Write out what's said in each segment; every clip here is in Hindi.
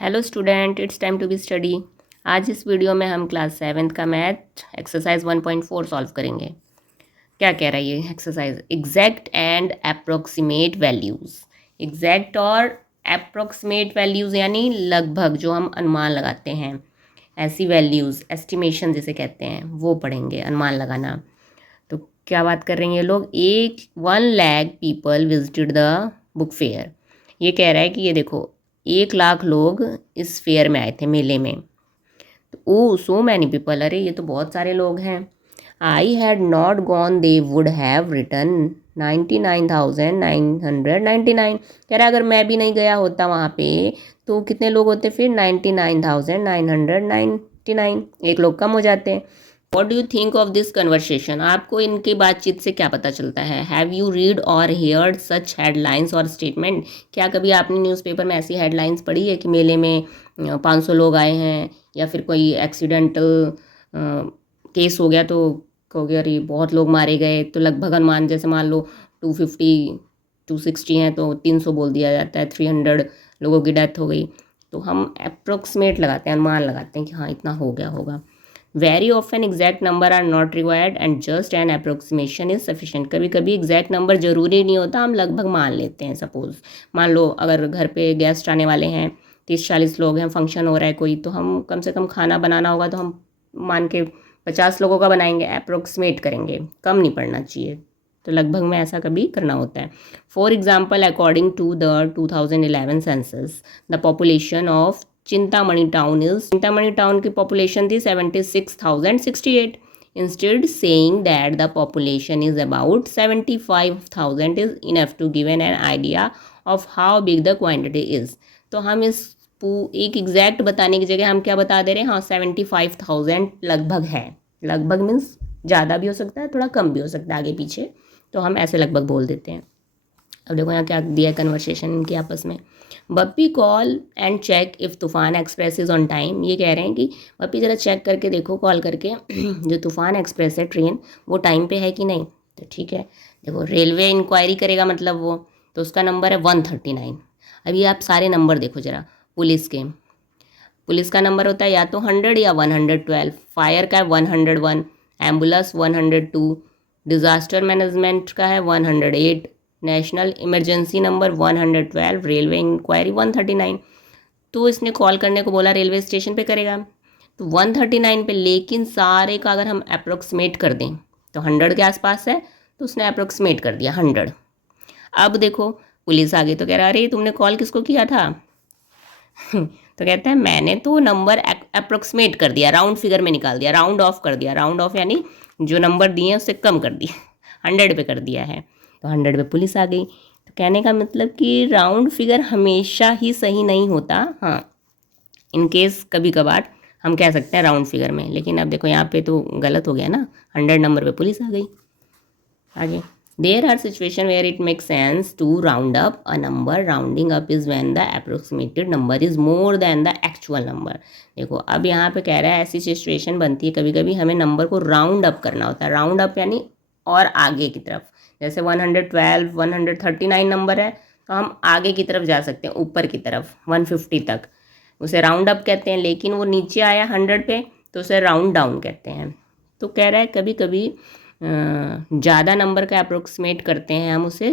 Hello student, it's time to be study. आज इस वीडियो में हम क्लास 7th का मैथ एक्सरसाइज 1.4 सॉल्व करेंगे। क्या कह रहा है ये exercise? Exact and approximate values. Exact और अप्रोक्सीमेट वैल्यूज़ यानी लगभग, जो हम अनुमान लगाते हैं, ऐसी वैल्यूज़, एस्टिमेशन जिसे कहते हैं, वो पढ़ेंगे, अनुमान लगाना। तो क्या बात कर रहे हैं ये लोग? 1 lakh people visited the book fair. ये कह रहा है कि ये देखो, 1 लाख लोग इस फेयर में आए थे, मेले में। तो ओ सो मैनी पीपल, अरे ये तो बहुत सारे लोग हैं। I had not gone they would have return 99,999। कह रहा है अगर मैं भी नहीं गया होता वहाँ पे तो कितने लोग होते फिर? 99,999। एक लोग कम हो जाते हैं। What do you think of this conversation? आपको इनकी बातचीत से क्या पता चलता है? हैव यू रीड और हेयर्ड सच हेडलाइंस और स्टेटमेंट? क्या कभी आपने न्यूज़पेपर में ऐसी हेडलाइंस पढ़ी है कि मेले में 500 लोग आए हैं, या फिर कोई एक्सीडेंटल केस हो गया तो कहोगे अरे बहुत लोग मारे गए, तो लगभग अनुमान, जैसे मान लो 250 260 हैं तो 300 बोल दिया जाता है, 300 लोगों की डेथ हो गई, तो हम अप्रोक्सीमेट लगाते हैं, अनुमान लगाते हैं कि हाँ इतना हो गया होगा। Very often exact number are not required and just an approximation is sufficient. कभी कभी एग्जैक्ट नंबर जरूरी नहीं होता, हम लगभग मान लेते हैं। सपोज मान लो अगर घर पे गेस्ट आने वाले हैं, 30-40 लोग हैं, फंक्शन हो रहा है कोई, तो हम कम से कम खाना बनाना होगा तो हम मान के 50 लोगों का बनाएंगे, अप्रोक्सीमेट करेंगे, कम नहीं पड़ना चाहिए। तो लगभग में ऐसा कभी करना होता है। For example, according to the 2011 census, the population of Chintamani town की पॉपुलेशन थी 76,068। Instead saying that the population is about 75,000 is enough to give an idea of how big the quantity is. तो हम इस एक एग्जैक्ट बताने की जगह हम क्या बता दे रहे हैं? हाँ 75,000 लगभग है। लगभग मीन्स ज़्यादा भी हो सकता है, थोड़ा कम भी हो सकता है आगे पीछे, तो हम ऐसे लगभग बोल देते हैं। अब देखो यहाँ क्या दिया है कन्वर्सेशन इनके आपस में। Bappi call and check if Toofan express is on time. ये कह रहे हैं कि बप्पी ज़रा चेक करके देखो, कॉल करके जो तूफ़ान एक्सप्रेस है ट्रेन, वो टाइम पे है कि नहीं। तो ठीक है, देखो रेलवे इंक्वायरी करेगा मतलब वो, तो उसका नंबर है 139। अभी आप सारे नंबर देखो ज़रा। पुलिस का नंबर होता है या तो 100 या 112, फायर का है 101, एम्बुलेंस 102, डिज़ास्टर मैनेजमेंट का है 108, national emergency number 112, railway enquiry 139। तो इसने कॉल करने को बोला, रेलवे स्टेशन पे करेगा तो 139 पे, लेकिन सारे का अगर हम अप्रोक्सीमेट कर दें तो 100 के आसपास है, तो उसने अप्रोक्सीमेट कर दिया 100। अब देखो पुलिस आ गई तो कह रहा अरे तुमने कॉल किसको किया था? तो कहता है मैंने तो नंबर अप्रोक्सीमेट कर दिया, राउंड फिगर में निकाल दिया, राउंड ऑफ कर दिया। राउंड ऑफ यानी जो नंबर दिए हैं उससे कम कर दिया, 100 पे कर दिया है। तो 100 पे पुलिस आ गई। तो कहने का मतलब कि राउंड फिगर हमेशा ही सही नहीं होता। हाँ, इन केस कभी कभार हम कह सकते हैं राउंड फिगर में, लेकिन अब देखो यहाँ पे तो गलत हो गया ना, 100 नंबर पे पुलिस आ गई। आगे, there are situations where it makes sense to round up a number. Rounding up is when the approximated number is more than the actual number. देखो अब यहाँ पे कह रहा है ऐसी सिचुएशन बनती है कभी कभी हमें नंबर को राउंड अप करना होता है। राउंड अप यानी और आगे की तरफ, जैसे 112 139 नंबर है तो हम आगे की तरफ जा सकते हैं, ऊपर की तरफ 150 तक, उसे राउंड अप कहते हैं। लेकिन वो नीचे आया 100 पे तो उसे राउंड डाउन कहते हैं। तो कह रहा है कभी कभी ज़्यादा नंबर का अप्रोक्सीमेट करते हैं हम उसे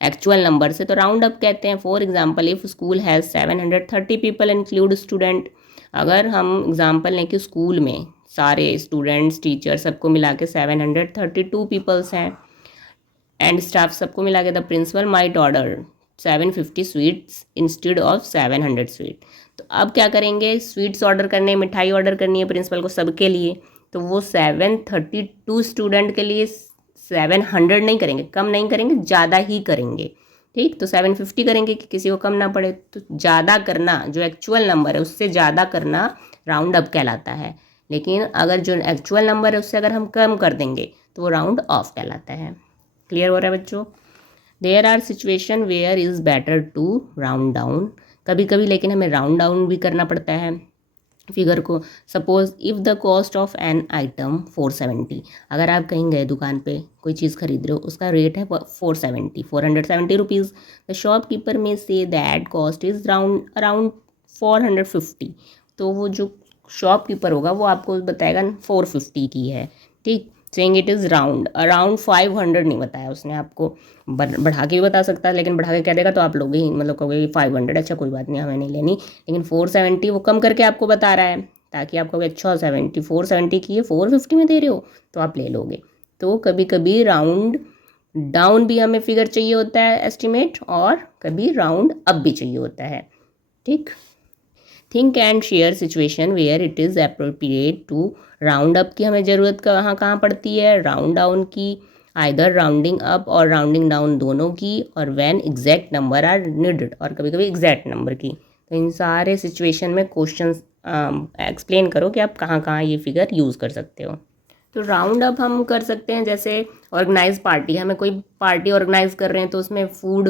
एक्चुअल नंबर से, तो राउंड अप कहते हैं। For example, if school has 730 people include student. अगर हम एग्जांपल लें कि स्कूल में सारे स्टूडेंट्स, टीचर सबको मिला के 732 पीपल्स हैं, एंड स्टाफ सबको मिला के the principal might order 750 sweets instead of 700 sweet. तो अब क्या करेंगे? स्वीट्स ऑर्डर करने, मिठाई ऑर्डर करनी है प्रिंसिपल को सबके लिए, तो वो 732 स्टूडेंट के लिए 700 नहीं करेंगे, कम नहीं करेंगे, ज़्यादा ही करेंगे। ठीक, तो 750 करेंगे कि किसी को कम ना पड़े। तो ज़्यादा करना, जो एक्चुअल नंबर है उससे ज़्यादा करना राउंड अप कहलाता है। लेकिन अगर जो एक्चुअल नंबर है उससे अगर हम कम कर देंगे तो वो राउंड ऑफ कहलाता है। क्लियर हो रहा है बच्चों? There are situation where is better to round down. कभी कभी लेकिन हमें राउंड डाउन भी करना पड़ता है फिगर को। Suppose if the cost of an item 470, अगर आप कहीं गए दुकान पे कोई चीज़ खरीद रहे हो, उसका रेट है 470 रुपीज़, द शॉपकीपर में say that cost is round around 450, तो वो जो शॉपकीपर होगा वो आपको बताएगा 450 की है, ठीक। Saying it is round, around 500 नहीं बताया उसने, आपको बढ़ा के भी बता सकता है, लेकिन बढ़ा के कह देगा तो आप लोग ही मतलब कहोगे 500, अच्छा कोई बात नहीं हमें नहीं लेनी, लेकिन 470 वो कम करके आपको बता रहा है ताकि आप कहोगे अच्छा 470 की है 450 में दे रहे हो तो आप ले लोगे। तो कभी कभी राउंड डाउन भी हमें फिगर चाहिए होता है एस्टिमेट, और कभी राउंड अप भी चाहिए होता है, ठीक। Think and share situation where it is appropriate to round up की हमें ज़रूरत कहाँ कहाँ पड़ती है, राउंड डाउन की, आइदर राउंडिंग अप और राउंडिंग डाउन दोनों की, और when exact number are needed, और कभी कभी एग्जैक्ट नंबर की। तो इन सारे सिचुएशन में क्वेश्चन एक्सप्लेन करो कि आप कहाँ कहाँ ये फिगर यूज़ कर सकते हो। तो राउंड अप हम कर सकते हैं, जैसे ऑर्गेनाइज पार्टी, हमें कोई पार्टी ऑर्गेनाइज कर रहे हैं तो उसमें फूड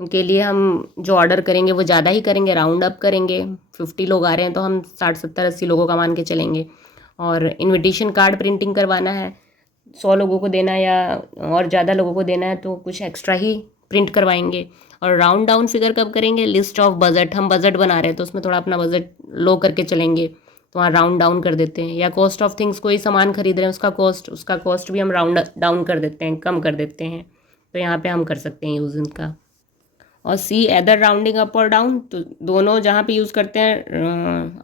के लिए हम जो ऑर्डर करेंगे वो ज़्यादा ही करेंगे, राउंड अप करेंगे। 50 लोग आ रहे हैं तो हम 60 70 80 लोगों का मान के चलेंगे। और इनविटेशन कार्ड प्रिंटिंग करवाना है, 100 लोगों को देना है या और ज़्यादा लोगों को देना है तो कुछ एक्स्ट्रा ही प्रिंट करवाएंगे। और राउंड डाउन फिगर कब करेंगे, लिस्ट ऑफ बजट, हम बजट बना रहे हैं तो उसमें थोड़ा अपना बजट लो करके चलेंगे तो वहाँ राउंड डाउन कर देते हैं। या कॉस्ट ऑफ थिंग्स, कोई सामान खरीद रहे हैं उसका कॉस्ट भी हम राउंड डाउन कर देते हैं, कम कर देते हैं, तो यहाँ पे हम कर सकते हैं यूज़ इनका। और सी एदर राउंडिंग अप और डाउन, तो दोनों जहाँ पे यूज़ करते हैं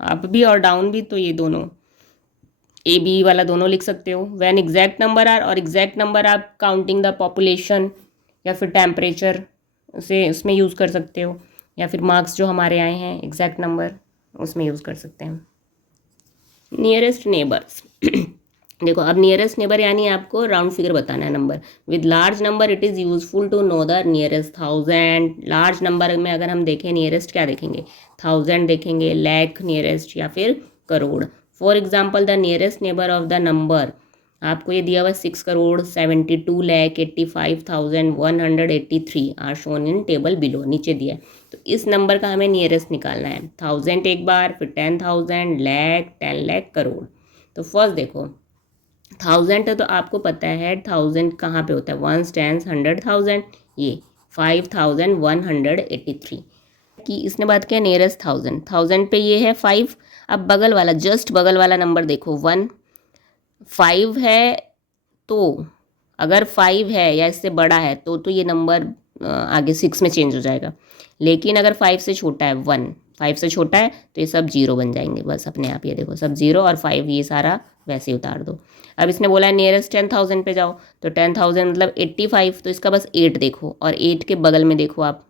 अप भी और डाउन भी, तो ये दोनों ए बी वाला दोनों लिख सकते हो। व्हेन एग्जैक्ट नंबर आर, और एग्जैक्ट नंबर आप काउंटिंग द पॉपुलेशन या फिर टेम्परेचर से उसमें यूज़ कर सकते हो, या फिर मार्क्स जो हमारे आए हैं एग्जैक्ट नंबर उसमें यूज़ कर सकते हैं। नियरेस्ट नेबर्स देखो अब नियरेस्ट नेबर यानी आपको राउंड फिगर बताना है number. With large number it is useful to know the nearest 1000। Large number में अगर हम देखें नियरेस्ट क्या देखेंगे, 1000 देखेंगे, लाख नियरेस्ट, या फिर crore. For example the nearest neighbour of the number, आपको ये दिया हुआ 6,72,85,183 are shown in table below, नीचे दिया है। तो इस नंबर का हमें नियरेस्ट निकालना है। 1000 एक बार, फिर 10,000, लाख, 10 लाख, करोड़। तो फर्स्ट देखो 1000 है तो आपको पता है 1000 कहाँ पे होता है, 1 10 100 1000, ये 5183 कि इसने बात किया नियरेस्ट 1000 पे ये है 5। अब बगल वाला, जस्ट बगल वाला नंबर देखो 1, 5 है, तो अगर 5 है या इससे बड़ा है तो ये नंबर आगे 6 में चेंज हो जाएगा। लेकिन अगर 5 से छोटा है 1, 5 से छोटा है तो ये सब 0 बन जाएंगे बस अपने आप, ये देखो सब 0 और 5 ये सारा वैसे ही उतार दो। अब इसने बोला है नियरेस्ट 10,000 पे जाओ, तो 10,000 मतलब 85, तो इसका बस 8 देखो, और 8 के बगल में देखो आप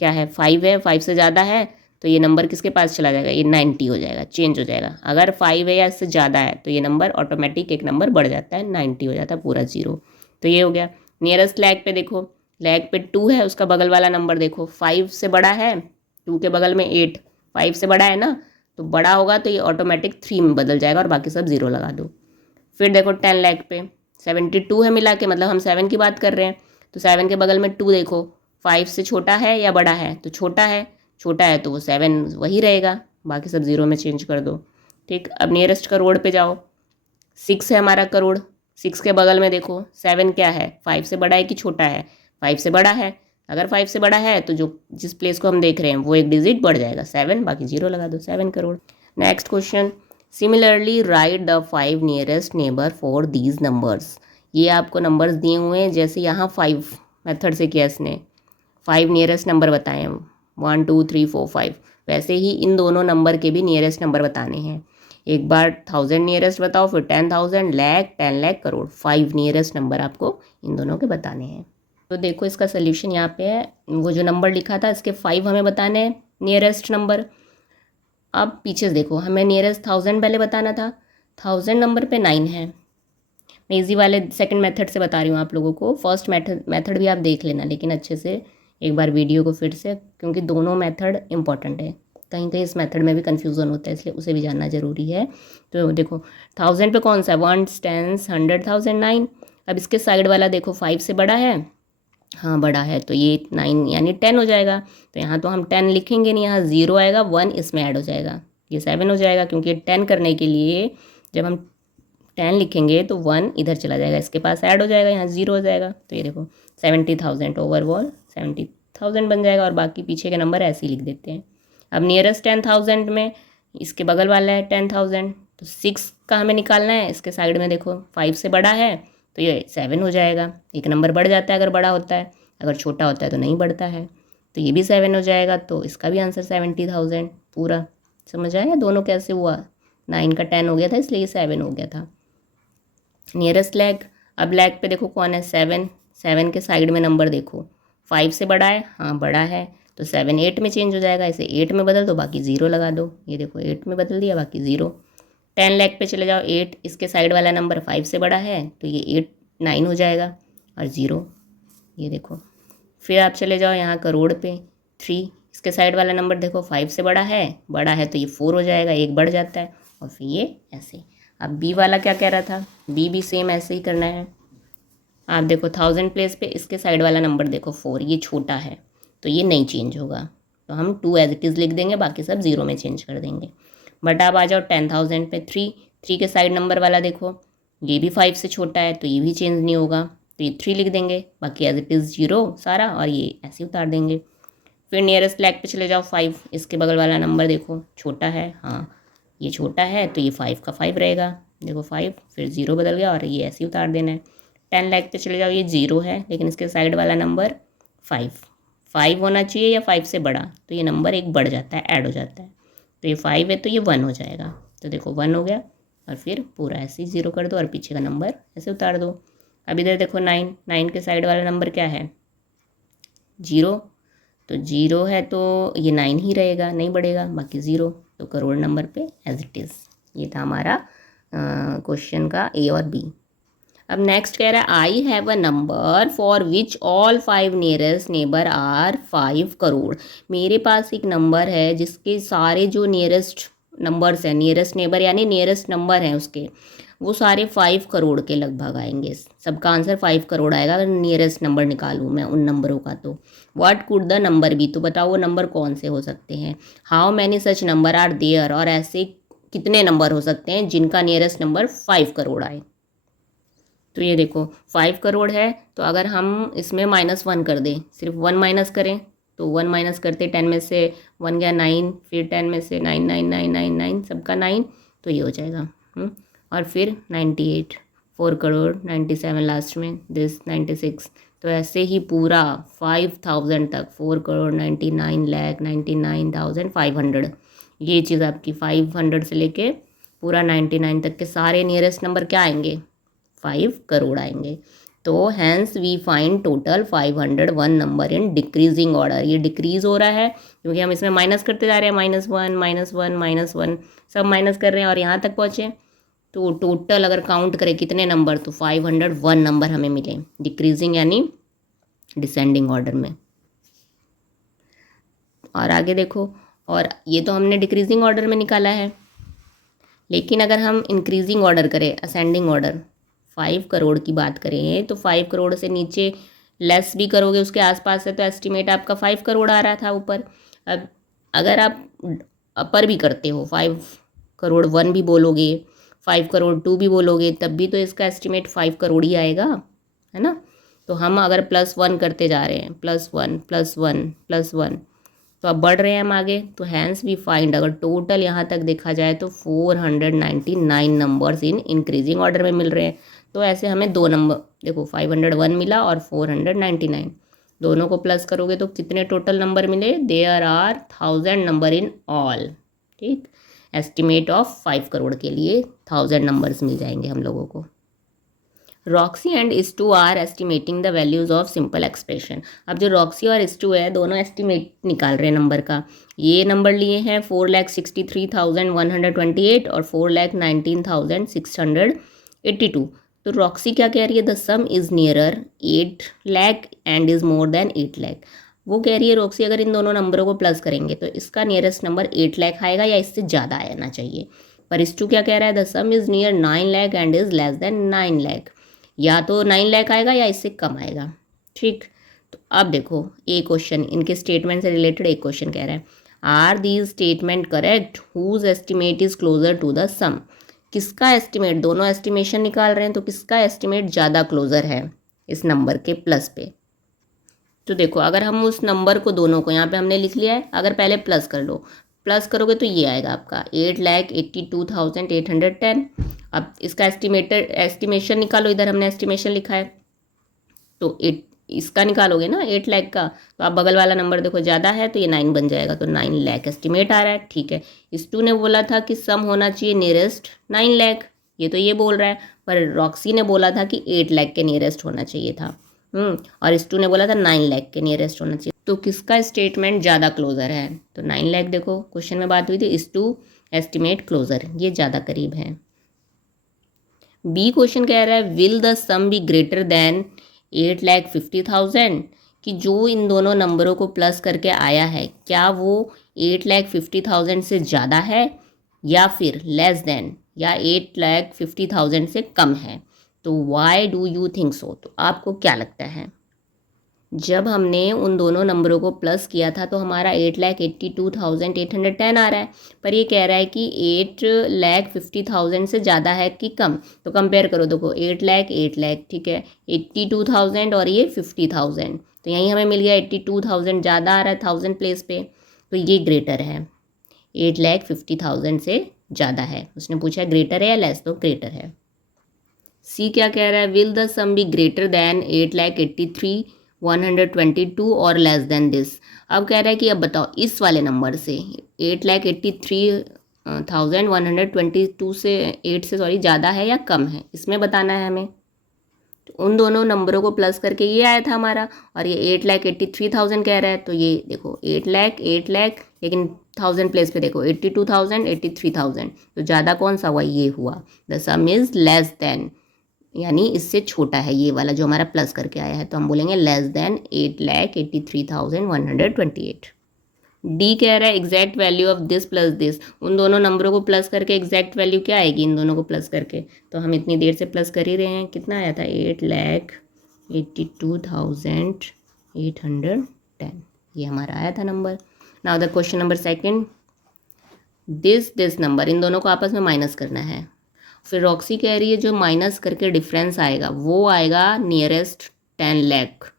क्या है, 5 है, 5 से ज़्यादा है तो ये नंबर किसके पास चला जाएगा, ये 90 हो जाएगा, चेंज हो जाएगा। अगर 5 है या इससे ज़्यादा है तो ये नंबर ऑटोमेटिक एक नंबर बढ़ जाता है, 90 हो जाता है पूरा 0। तो ये हो गया। नियरेस्ट लैग पे देखो, लैग पे 2 है, उसका बगल वाला नंबर देखो 5 से बड़ा है, 2 के बगल में 8, 5 से बड़ा है ना, तो बड़ा होगा तो ये ऑटोमेटिक 3 में बदल जाएगा और बाकी सब 0 लगा दो। फिर देखो 10 लाख पे 72 है मिला के, मतलब हम 7 की बात कर रहे हैं, तो 7 के बगल में 2 देखो, 5 से छोटा है या बड़ा है, तो छोटा है, छोटा है तो वो 7 वही रहेगा, बाकी सब 0 में चेंज कर दो, ठीक। अब नियरेस्ट करोड़ पे जाओ, 6 है हमारा करोड़, 6 के बगल में देखो 7 क्या है, 5 से बड़ा है कि छोटा है, 5 से बड़ा है। अगर 5 से बड़ा है तो जो जिस प्लेस को हम देख रहे हैं वो एक डिजिट बढ़ जाएगा 7, बाकी 0 लगा दो, 7 crore. Next question, similarly right the 5 nearest neighbour for these numbers. ये आपको नंबर्स दिए हुए हैं, जैसे यहाँ 5 मेथड से किया इसने, 5 नियरेस्ट नंबर बताए हैं, 1 2 3 4 5, वैसे ही इन दोनों नंबर के भी नियरेस्ट नंबर बताने हैं। एक बार 1000 नियरेस्ट बताओ, फिर 10,000, लाख, 10 लाख, करोड़, 5 नियरेस्ट नंबर आपको इन दोनों के बताने हैं। तो देखो इसका सोल्यूशन यहाँ पे है, वो जो नंबर लिखा था इसके 5 हमें बताने हैं नियरेस्ट नंबर। अब पीछे देखो, हमें नियरेस्ट 1000 पहले बताना था, 1000 नंबर पे 9 है। मैं इजी वाले सेकंड मेथड से बता रही हूँ आप लोगों को, फर्स्ट मेथड भी आप देख लेना लेकिन अच्छे से एक बार वीडियो को फिर से, क्योंकि दोनों मेथड इंपॉर्टेंट है, कहीं कहीं इस मेथड में भी कन्फ्यूज़न होता है, इसलिए उसे भी जानना ज़रूरी है। तो देखो 1000 पे कौन सा है, 1 10 100 1000 9। अब इसके साइड वाला देखो 5 से बड़ा है, हाँ बड़ा है, तो ये 9 यानी 10 हो जाएगा। तो यहाँ तो हम 10 लिखेंगे नहीं, यहाँ 0 आएगा, 1 इसमें ऐड हो जाएगा, ये 7 हो जाएगा, क्योंकि 10 करने के लिए जब हम 10 लिखेंगे तो 1 इधर चला जाएगा, इसके पास ऐड हो जाएगा, यहाँ 0 हो जाएगा। तो ये देखो 70,000 ओवरऑल 70,000 बन जाएगा, और बाकी पीछे के नंबर ऐसे ही लिख देते हैं। अब नियरेस्ट 10,000 में इसके बगल वाला है 10,000, तो 6 का हमें निकालना है। इसके साइड में देखो 5 से बड़ा है तो ये 7 हो जाएगा, एक नंबर बढ़ जाता है अगर बड़ा होता है, अगर छोटा होता है तो नहीं बढ़ता है, तो ये भी 7 हो जाएगा। तो इसका भी आंसर 70,000 पूरा। समझ आया दोनों कैसे हुआ? 9 का 10 हो गया था इसलिए ये 7 हो गया था। नियरेस्ट लैग, अब लैग पे देखो कौन है 7, 7 के साइड में नंबर देखो 5 से बड़ा है, हाँ बड़ा है, तो 7 8 में चेंज हो जाएगा। इसे 8 में बदल दो, बाकी 0 लगा दो। ये देखो 8 में बदल दिया, बाकी 0। 10 लाख पे चले जाओ, 8 इसके साइड वाला नंबर 5 से बड़ा है तो ये 8 9 हो जाएगा और 0। ये देखो फिर आप चले जाओ यहाँ करोड़ पे, 3 इसके साइड वाला नंबर देखो 5 से बड़ा है तो ये 4 हो जाएगा, एक बढ़ जाता है और फिर ये ऐसे। अब बी वाला क्या कह रहा था, बी भी सेम ऐसे ही करना है। आप देखो 1000 प्लेस पे इसके साइड वाला नंबर देखो 4, ये छोटा है तो ये नहीं चेंज होगा, तो हम 2 एज इट इज़ लिख देंगे, बाकी सब 0 में चेंज कर देंगे। बट आप आ जाओ 10,000 पे, 3 के साइड नंबर वाला देखो ये भी 5 से छोटा है तो ये भी चेंज नहीं होगा, तो ये 3 लिख देंगे, बाकी एज इट इज़ 0 सारा, और ये ऐसे उतार देंगे। फिर नियरेस्ट लैग पे चले जाओ, 5 इसके बगल वाला नंबर देखो छोटा है, हाँ ये छोटा है तो ये 5 का 5 रहेगा, देखो 5 फिर 0 बदल गया और ये ऐसे ही उतार देना है। 10 लाख पे चले जाओ, ये 0 है लेकिन इसके साइड वाला नंबर 5 होना चाहिए या 5 से बड़ा, तो ये नंबर एक बढ़ जाता है, ऐड हो जाता है, तो ये 5 है तो ये 1 हो जाएगा, तो देखो 1 हो गया और फिर पूरा ऐसे ही 0 कर दो और पीछे का नंबर ऐसे उतार दो। अब इधर देखो 9 के साइड वाला नंबर क्या है 0, तो 0 है तो ये 9 ही रहेगा, नहीं बढ़ेगा, बाकी 0, तो करोड़ नंबर पे एज इट इज़। ये था हमारा क्वेश्चन का ए और बी। अब नेक्स्ट कह रहा है I have a number for which all 5 nearest neighbour are 5 crore. मेरे पास एक नंबर है जिसके सारे जो नियरेस्ट नंबर्स हैं, नियरेस्ट नेबर यानी नियरेस्ट नंबर हैं उसके, वो सारे 5 करोड़ के लगभग आएंगे। सबका आंसर 5 करोड़ आएगा अगर नियरेस्ट नंबर निकालूँ मैं उन नंबरों का। तो what could the number be, तो बताओ वो नंबर कौन से हो सकते हैं। How many such number are there, और ऐसे कितने नंबर हो सकते हैं जिनका नियरेस्ट नंबर 5 करोड़ आए। तो ये देखो 5 करोड़ है, तो अगर हम इसमें -1 कर दें, सिर्फ 1 माइनस करें, तो 1 माइनस करते 10 में से 1 गया 9, फिर 10 में से 9 9 9 9 9 सबका 9, तो ये हो जाएगा। और फिर 98, 4 करोड़ 97 लास्ट में, दिस 96, तो ऐसे ही पूरा 5000 तक, 4 करोड़ 99 लाख 99,500, ये चीज़ आपकी 500 से लेके पूरा 99 तक के सारे नियरेस्ट नंबर क्या आएंगे 5 करोड़ आएंगे। तो hence we find total 501 number in decreasing order. ये डिक्रीज हो रहा है क्योंकि हम इसमें माइनस करते जा रहे हैं, -1 -1 सब माइनस कर रहे हैं और यहाँ तक पहुँचे। तो टोटल अगर काउंट करें कितने नंबर, तो 501 नंबर हमें मिले, डिक्रीजिंग यानी डिसेंडिंग ऑर्डर में। और आगे देखो, और ये तो हमने डिक्रीजिंग ऑर्डर में निकाला है, लेकिन अगर हम इंक्रीजिंग ऑर्डर करें, असेंडिंग ऑर्डर, 5 करोड़ की बात करें तो 5 करोड़ से नीचे लेस भी करोगे उसके आसपास से, तो एस्टिमेट आपका 5 करोड़ आ रहा था ऊपर। अब अगर आप अपर भी करते हो, 5 करोड़ 1 भी बोलोगे, 5 करोड़ 2 भी बोलोगे, तब भी तो इसका एस्टिमेट 5 करोड़ ही आएगा, है ना। तो हम अगर +1 करते जा रहे हैं, +1 +1 +1, तो अब बढ़ रहे हैं हम आगे, तो हैंस वी फाइंड, अगर टोटल यहाँ तक देखा जाए तो 499 नंबर्स इन इंक्रीजिंग ऑर्डर में मिल रहे हैं। तो ऐसे हमें 2 नंबर देखो 501 मिला और 499, दोनों को प्लस करोगे तो कितने टोटल नंबर मिले, there are 1000 number in all. ठीक, एस्टिमेट ऑफ 5 करोड़ के लिए 1000 नंबर्स मिल जाएंगे हम लोगों को। रॉक्सी एंड इस्टू are estimating the values of simple expression. अब जो रॉक्सी और इस्टू है दोनों एस्टिमेट निकाल रहे हैं नंबर का। ये नंबर लिए हैं 4,63,128 और 4,19,682। तो रॉक्सी क्या कह रही है, the some is nearer 8 lakh and is more than 8 lakh. वो कह रही है रॉक्सी अगर इन दोनों नंबरों को प्लस करेंगे तो इसका नियरेस्ट नंबर 8 लाख आएगा या इससे ज़्यादा आना चाहिए। पर इस्टू क्या कह रहा है, the some is near 9 lakh and is less than 9 lakh. या तो 9 लाख आएगा या इससे कम आएगा। ठीक, तो अब देखो एक क्वेश्चन, इनके स्टेटमेंट से रिलेटेड एक क्वेश्चन कह रहा है, are these statement correct, whose estimate is closer to the sum. किसका एस्टिमेट, दोनों एस्टिमेशन निकाल रहे हैं तो किसका एस्टिमेट ज़्यादा क्लोजर है इस नंबर के प्लस पे। तो देखो अगर हम उस नंबर को दोनों को यहाँ पे हमने लिख लिया है, अगर पहले प्लस कर लो, प्लस करोगे तो ये आएगा आपका 8,82,810। अब इसका एस्टिमेशन निकालो, इधर हमने एस्टिमेशन लिखा है तो इसका निकालोगे ना 8 लाख का, तो आप बगल वाला नंबर देखो ज़्यादा है तो ये 9 बन जाएगा, तो 9 लाख एस्टिमेट आ रहा है। ठीक है, इस टू ने बोला था कि सम होना चाहिए नियरेस्ट 9 लाख, ये तो ये बोल रहा है, पर रॉक्सी ने बोला था कि 8 लाख के नियरेस्ट होना चाहिए था। और इस टू ने बोला था 9 लाख के नियरेस्ट होना चाहिए, तो किसका स्टेटमेंट ज़्यादा क्लोजर है? तो 9 लाख देखो क्वेश्चन में बात हुई थी, इस टू एस्टिमेट क्लोजर, ये ज़्यादा करीब है। बी क्वेश्चन कह रहा है will the sum be greater than 8,50,000, कि जो इन दोनों नंबरों को प्लस करके आया है क्या वो 8,50,000 से ज़्यादा है या फिर लेस देन या 8,50,000 से कम है। तो why do you think so, तो आपको क्या लगता है? जब हमने उन दोनों नंबरों को प्लस किया था तो हमारा 8,82,810 आ रहा है, पर ये कह रहा है कि 8,50,000 से ज़्यादा है कि कम। तो कंपेयर करो, देखो 8 लाख, ठीक है, 82,000 और ये 50,000, तो यहीं हमें मिल गया 82,000 ज़्यादा आ रहा है 1000 प्लेस पे, तो ये ग्रेटर है, 8,50,000 से ज़्यादा है। उसने पूछा ग्रेटर है या लेस, तो ग्रेटर है। सी क्या कह रहा है, will the sum be greater than 8,83,122 और लेस देन दिस। अब कह रहा है कि अब बताओ इस वाले नंबर से 8,83,122 से 8 से सॉरी ज़्यादा है या कम है, इसमें बताना है हमें। तो उन दोनों नंबरों को प्लस करके ये आया था हमारा, और ये 8,83,000 कह रहा है, तो ये देखो 8 लाख, लेकिन 1000 प्लेस पे देखो 82,000, 83,000, तो ज़्यादा कौन सा हुआ, ये हुआ। The some is less than, यानी इससे छोटा है ये वाला जो हमारा प्लस करके आया है, तो हम बोलेंगे लेस देन 8,83,128। डी कह रहा है exact value of this plus this, उन दोनों नंबरों को प्लस करके एग्जैक्ट वैल्यू क्या आएगी इन दोनों को प्लस करके, तो हम इतनी देर से प्लस कर ही रहे हैं। कितना आया था, 8,82,810, ये हमारा आया था number. Now the question number second, this number, इन दोनों को आपस में माइनस करना है। फिर रॉक्सी कह रही है जो माइनस करके डिफरेंस आएगा वो आएगा नियरेस्ट 10 लाख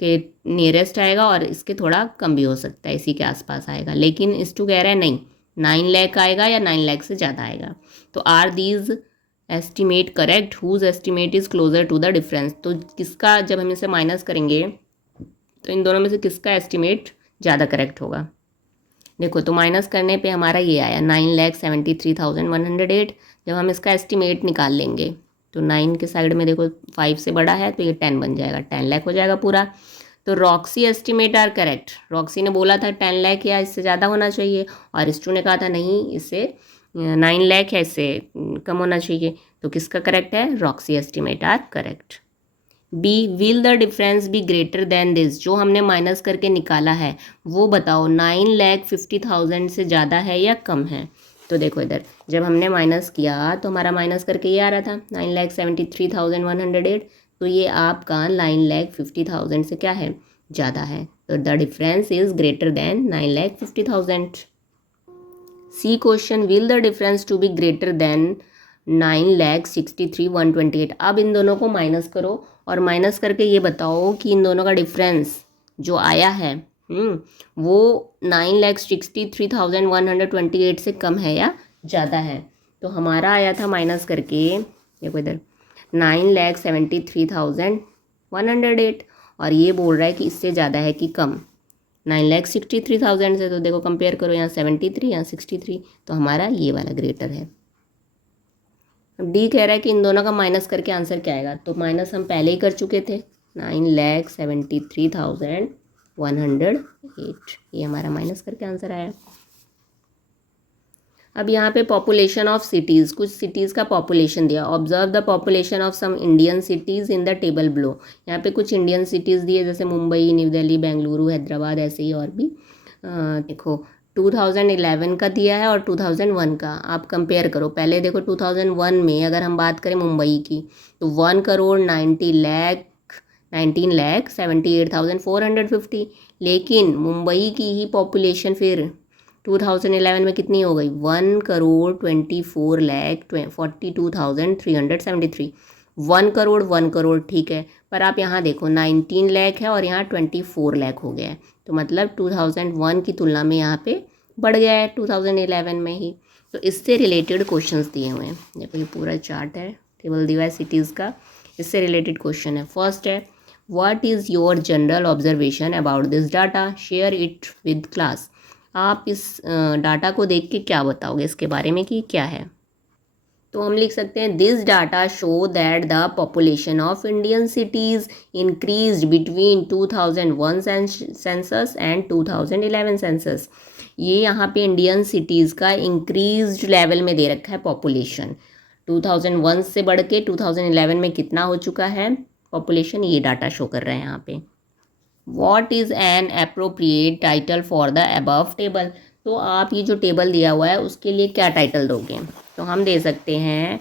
के नियरेस्ट आएगा, और इसके थोड़ा कम भी हो सकता है, इसी के आसपास आएगा। लेकिन इस टू कह रहा है नहीं 9 लाख आएगा या 9 लाख से ज़्यादा आएगा। तो are these estimate correct, whose estimate is closer to the difference, तो किसका, जब हम इसे माइनस करेंगे तो इन दोनों में से किसका एस्टिमेट ज़्यादा करेक्ट होगा। देखो तो माइनस करने पे हमारा ये आया 9,73,108। जब हम इसका एस्टिमेट निकाल लेंगे तो 9 के साइड में देखो 5 से बड़ा है तो ये 10 बन जाएगा, 10 लाख हो जाएगा पूरा। तो Roxy estimate are correct, Roxy ने बोला था 10 लाख या इससे ज़्यादा होना चाहिए, और इस्टू ने कहा था नहीं इससे 9 लाख है, इससे कम होना चाहिए। तो किसका करेक्ट है, Roxy estimate are correct. B will the difference be greater than this, जो हमने माइनस करके निकाला है वो बताओ 9,50,000 से ज़्यादा है या कम है। तो देखो इधर जब हमने माइनस किया तो हमारा माइनस करके ये आ रहा था 9,73,108, तो ये आपका 9,50,000 से क्या है, ज़्यादा है। तो the difference is greater than 9,50,000। C question, will the difference to be greater than 9,63,128। अब इन दोनों को माइनस करो और माइनस करके ये बताओ कि इन दोनों का डिफरेंस जो आया है वो 9,63,128 से कम है या ज़्यादा है। तो हमारा आया था माइनस करके, देखो इधर 9,73,108, और ये बोल रहा है कि इससे ज़्यादा है कि कम 9,63,000 से। तो देखो कंपेयर करो, यहाँ 73 यहाँ 63, तो हमारा ये वाला ग्रेटर है। डी कह रहा है कि इन दोनों का माइनस करके आंसर क्या आएगा, तो माइनस हम पहले ही कर चुके थे 9,73,108, ये हमारा माइनस करके आंसर आया। अब यहाँ पे पॉपुलेशन ऑफ सिटीज़, कुछ सिटीज़ का पॉपुलेशन दिया, observe the population of some Indian cities in the table below. यहाँ पे कुछ इंडियन सिटीज़ दिए जैसे मुंबई, न्यू दिल्ली, बेंगलुरु, हैदराबाद, ऐसे ही और भी। देखो 2011 का दिया है और 2001 का, आप कंपेयर करो। पहले देखो 2001 में अगर हम बात करें मुंबई की तो 1,19,78,450, लेकिन मुंबई की ही पॉपुलेशन फिर 2011 में कितनी हो गई, 1,24,42,373। 1 करोड़ ठीक है, पर आप यहाँ देखो 19 लाख है और यहाँ 24 लाख हो गया है, तो मतलब 2001 की तुलना में यहाँ पे बढ़ गया है 2011 में ही। तो इससे रिलेटेड क्वेश्चंस दिए हुए हैं, देखो ये पूरा चार्ट है, टेबल दिया है सिटीज़ का, इससे रिलेटेड क्वेश्चन है। फर्स्ट है, what is your general observation about this data, share it with class. आप इस डाटा को देख के क्या बताओगे इसके बारे में कि क्या है। तो हम लिख सकते हैं, this data show that the population of Indian cities increased between 2001 census and 2011 census. ये यहाँ पे इंडियन सिटीज़ का इंक्रीज्ड लेवल में दे रखा है पॉपुलेशन, 2001 से बढ़ के 2011 में कितना हो चुका है पॉपुलेशन, ये डाटा शो कर रहे हैं यहाँ पे। What is an appropriate title for the above table. तो आप ये जो टेबल दिया हुआ है उसके लिए क्या टाइटल दोगे, तो हम दे सकते हैं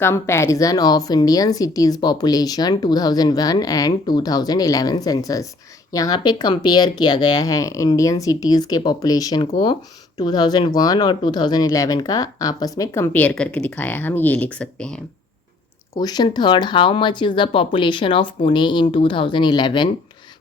comparison of Indian cities population 2001 and 2011 census. यहाँ पे कंपेयर किया गया है इंडियन सिटीज़ के पॉपुलेशन को 2001 और 2011 का आपस में कंपेयर करके दिखाया है, हम ये लिख सकते हैं। Question third, how much is the population of Pune in 2011।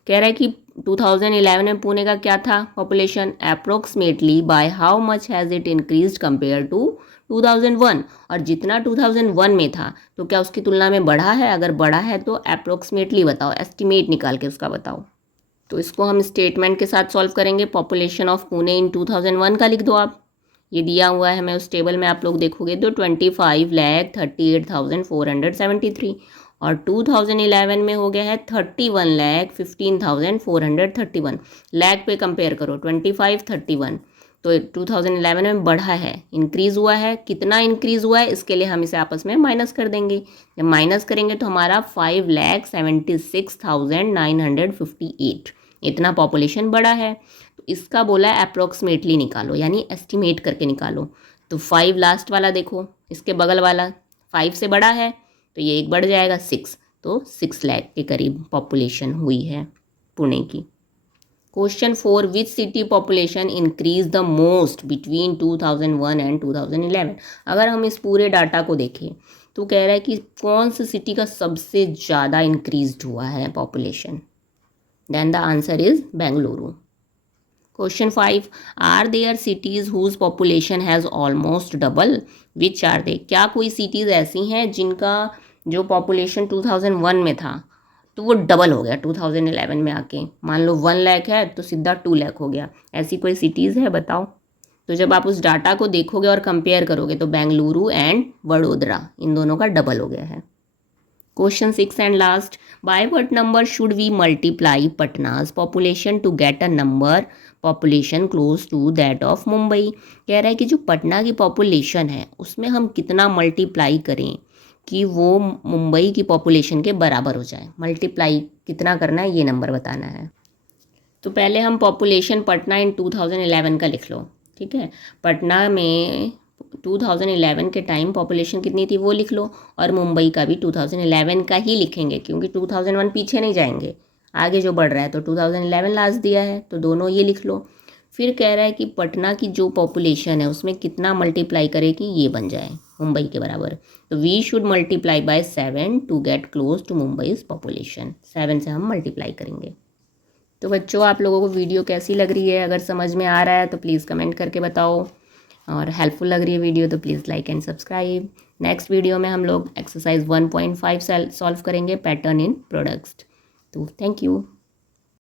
कह रहा है कि 2011 में पुणे का क्या था population, approximately by how much has it increased compare to 2001। और जितना 2001 में था तो क्या उसकी तुलना में बढ़ा है, अगर बढ़ा है तो अप्रोक्सीमेटली बताओ, एस्टिमेट निकाल के उसका बताओ। तो इसको हम स्टेटमेंट के साथ सॉल्व करेंगे। पॉपुलेशन ऑफ पुणे इन 2001 का लिख दो आप, ये दिया हुआ है, मैं उस टेबल में आप लोग देखोगे तो 25,38,473 और 2011 में हो गया है 31,15,431। लाख पे कंपेयर करो, 25 31, तो 2011 में बढ़ा है, इंक्रीज़ हुआ है, कितना इंक्रीज़ हुआ है इसके लिए हम इसे आपस में माइनस कर देंगे। जब माइनस करेंगे तो हमारा 5,76,958 इतना पॉपुलेशन बढ़ा है। तो इसका बोला है अप्रोक्सीमेटली निकालो, यानी एस्टिमेट करके निकालो। तो 5 लास्ट वाला देखो, इसके बगल वाला 5 से बड़ा है तो ये एक बढ़ जाएगा 6, तो 6 लाख के करीब पॉपुलेशन हुई है पुणे की। Question 4, which city population increase the most between 2001 and 2011। अगर हम इस पूरे डाटा को देखें तो कह रहा है कि कौन सी सिटी का सबसे ज़्यादा इंक्रीज हुआ है population, then the answer is Bengaluru. Question 5, are there cities whose population has almost double, which are they. क्या कोई सिटीज़ ऐसी हैं जिनका जो पॉपुलेशन 2001 में था तो वो डबल हो गया 2011 में आके, मान लो 1 लाख है तो सीधा 2 लाख हो गया, ऐसी कोई सिटीज़ है बताओ। तो जब आप उस डाटा को देखोगे और कंपेयर करोगे तो बेंगलुरु एंड वडोदरा इन दोनों का डबल हो गया है। Question 6 and last, by what number should we multiply Patna's population to get a number population close to that of Mumbai. कह रहा है कि जो पटना की पॉपुलेशन है उसमें हम कितना मल्टीप्लाई करें कि वो मुंबई की पॉपुलेशन के बराबर हो जाए। मल्टीप्लाई कितना करना है ये नंबर बताना है। तो पहले हम पॉपुलेशन पटना इन 2011 का लिख लो, ठीक है। पटना में 2011 के टाइम पॉपुलेशन कितनी थी वो लिख लो, और मुंबई का भी 2011 का ही लिखेंगे क्योंकि 2001 पीछे नहीं जाएंगे, आगे जो बढ़ रहा है तो 2011 लास्ट दिया है तो दोनों ये लिख लो। फिर कह रहा है कि पटना की जो पॉपुलेशन है उसमें कितना मल्टीप्लाई करे कि ये बन जाए मुंबई के बराबर। तो we should multiply by 7 to get close to Mumbai's population. 7 से हम मल्टीप्लाई करेंगे। तो बच्चों, आप लोगों को वीडियो कैसी लग रही है, अगर समझ में आ रहा है तो प्लीज़ कमेंट करके बताओ, और हेल्पफुल लग रही है वीडियो तो please like and subscribe. Next video में हम लोग एक्सरसाइज 1.5 सॉल्व करेंगे, पैटर्न इन प्रोडक्ट्स। तो थैंक यू।